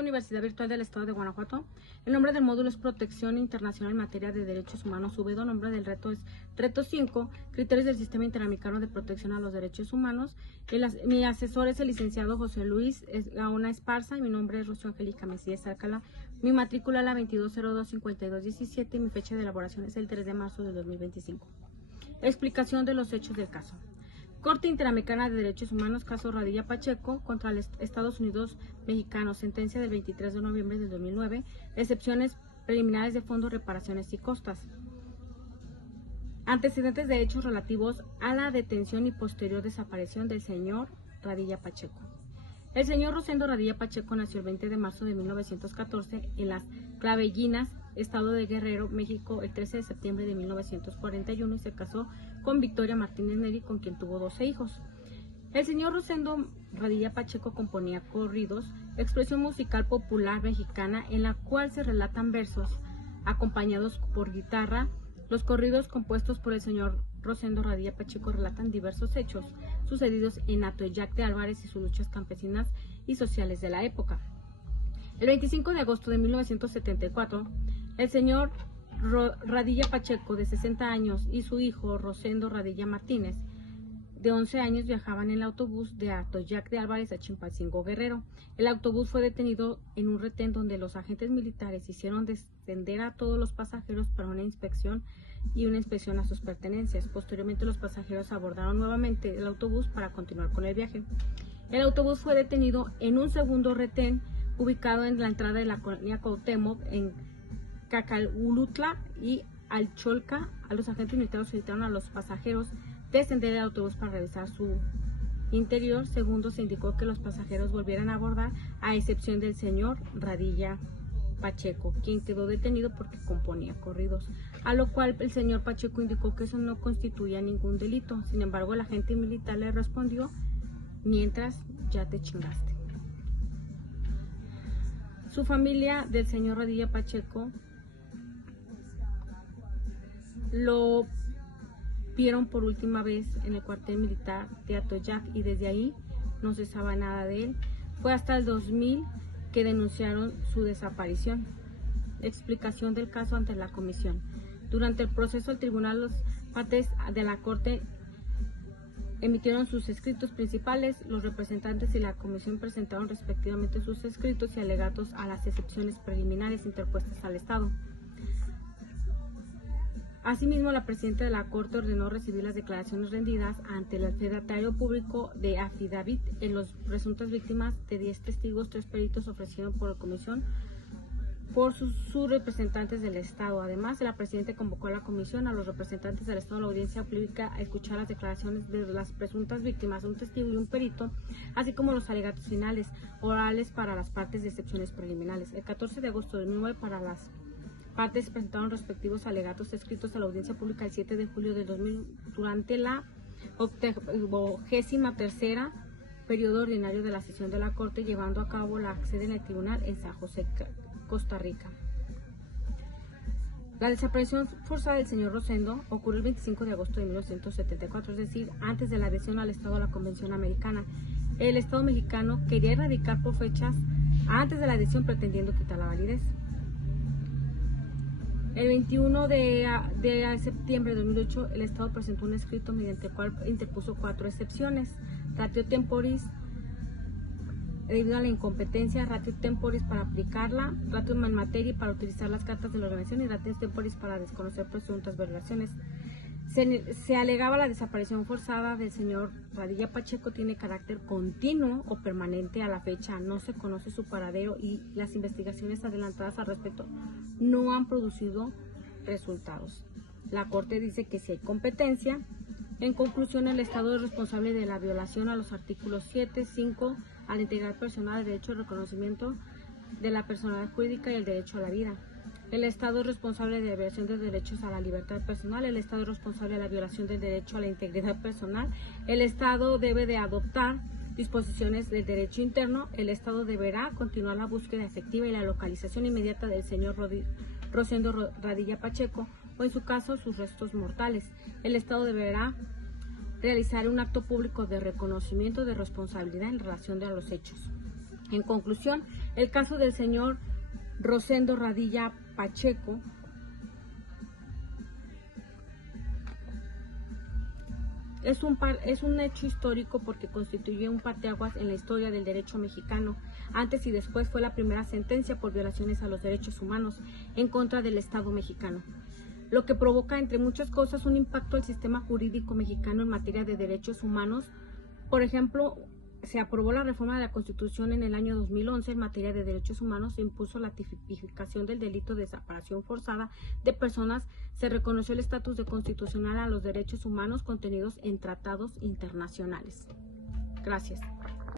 Universidad Virtual del Estado de Guanajuato. El nombre del módulo es Protección Internacional en Materia de Derechos Humanos. El nombre del reto es Reto 5, Criterios del Sistema Interamericano de Protección a los Derechos Humanos. Mi asesor es el licenciado José Luis Gaona Esparza y mi nombre es Rocío Angélica Mesías Alcalá. Mi matrícula es la 2202-5217 y mi fecha de elaboración es el 3 de marzo de 2025. Explicación de los hechos del caso. Corte Interamericana de Derechos Humanos, caso Radilla Pacheco contra los Estados Unidos mexicanos, sentencia del 23 de noviembre del 2009, excepciones preliminares de fondos, reparaciones y costas. Antecedentes de hechos relativos a la detención y posterior desaparición del señor Radilla Pacheco. El señor Rosendo Radilla Pacheco nació el 20 de marzo de 1914 en Las Clavellinas, Estado de Guerrero, México, el 13 de septiembre de 1941 y se casó con Victoria Martínez Neri, con quien tuvo 12 hijos. El señor Rosendo Radilla Pacheco componía corridos, expresión musical popular mexicana en la cual se relatan versos acompañados por guitarra. Los corridos compuestos por el señor Rosendo Radilla Pacheco relatan diversos hechos sucedidos en Atoyac de Álvarez y sus luchas campesinas y sociales de la época. El 25 de agosto de 1974, el señor Radilla Pacheco, de 60 años, y su hijo Rosendo Radilla Martínez, de 11 años, viajaban en el autobús de Atoyac de Álvarez a Chilpancingo, Guerrero. El autobús fue detenido en un retén donde los agentes militares hicieron descender a todos los pasajeros para una inspección a sus pertenencias. Posteriormente, los pasajeros abordaron nuevamente el autobús para continuar con el viaje. El autobús fue detenido en un segundo retén ubicado en la entrada de la colonia Cuauhtémoc en Cacalulutla y Alcholca. A los agentes militares solicitaron a los pasajeros descender del autobús para revisar su interior. Segundo, se indicó que los pasajeros volvieran a abordar, a excepción del señor Radilla Pacheco, quien quedó detenido porque componía corridos, a lo cual el señor Pacheco indicó que eso no constituía ningún delito. Sin embargo, el agente militar le respondió: mientras ya te chingaste. Su familia del señor Radilla Pacheco lo vieron por última vez en el cuartel militar de Atoyac y desde ahí no se sabe nada de él. Fue hasta el 2000 que denunciaron su desaparición. Explicación del caso ante la comisión. Durante el proceso al tribunal, las partes de la corte emitieron sus escritos principales. Los representantes y la comisión presentaron respectivamente sus escritos y alegatos a las excepciones preliminares interpuestas al Estado. Asimismo, la presidenta de la Corte ordenó recibir las declaraciones rendidas ante el fedatario público de afidavit en las presuntas víctimas de 10 testigos, 3 peritos ofrecieron por la comisión por sus representantes del Estado. Además, la presidenta convocó a la comisión a los representantes del Estado a la audiencia pública a escuchar las declaraciones de las presuntas víctimas, un testigo y un perito, así como los alegatos finales orales para las partes de excepciones preliminares. El 14 de agosto de 2009, para las partes presentaron respectivos alegatos escritos a la audiencia pública el 7 de julio de 2000 durante la 83ª periodo ordinario de la sesión de la Corte, llevando a cabo la sede en el tribunal en San José, Costa Rica. La desaparición forzada del señor Rosendo ocurrió el 25 de agosto de 1974, es decir, antes de la adhesión al Estado a la Convención Americana. El Estado mexicano quería erradicar por fechas antes de la adhesión, pretendiendo quitar la validez. El 21 de septiembre de 2008, el Estado presentó un escrito mediante el cual interpuso 4 excepciones: ratio temporis debido a la incompetencia, ratio temporis para aplicarla, ratio in materia para utilizar las cartas de la organización y ratio temporis para desconocer presuntas violaciones. Se alegaba la desaparición forzada del señor Radilla Pacheco tiene carácter continuo o permanente a la fecha. No se conoce su paradero y las investigaciones adelantadas al respecto no han producido resultados. La Corte dice que si hay competencia. En conclusión, el Estado es responsable de la violación a los artículos 7, 5, a la integridad personal, el derecho al reconocimiento de la personalidad jurídica y el derecho a la vida. El Estado es responsable de la violación de derechos a la libertad personal. El Estado es responsable de la violación del derecho a la integridad personal. El Estado debe de adoptar disposiciones del derecho interno. El Estado deberá continuar la búsqueda efectiva y la localización inmediata del señor Rosendo Radilla Pacheco, o en su caso sus restos mortales. El Estado deberá realizar un acto público de reconocimiento de responsabilidad en relación a los hechos. En conclusión, el caso del señor Rosendo Radilla Pacheco es un hecho histórico porque constituye un parteaguas en la historia del derecho mexicano. Antes y después fue la primera sentencia por violaciones a los derechos humanos en contra del Estado mexicano, lo que provoca, entre muchas cosas, un impacto al sistema jurídico mexicano en materia de derechos humanos. Por ejemplo, se aprobó la reforma de la Constitución en el año 2011 en materia de derechos humanos, se impuso la tipificación del delito de desaparición forzada de personas, se reconoció el estatus de constitucional a los derechos humanos contenidos en tratados internacionales. Gracias.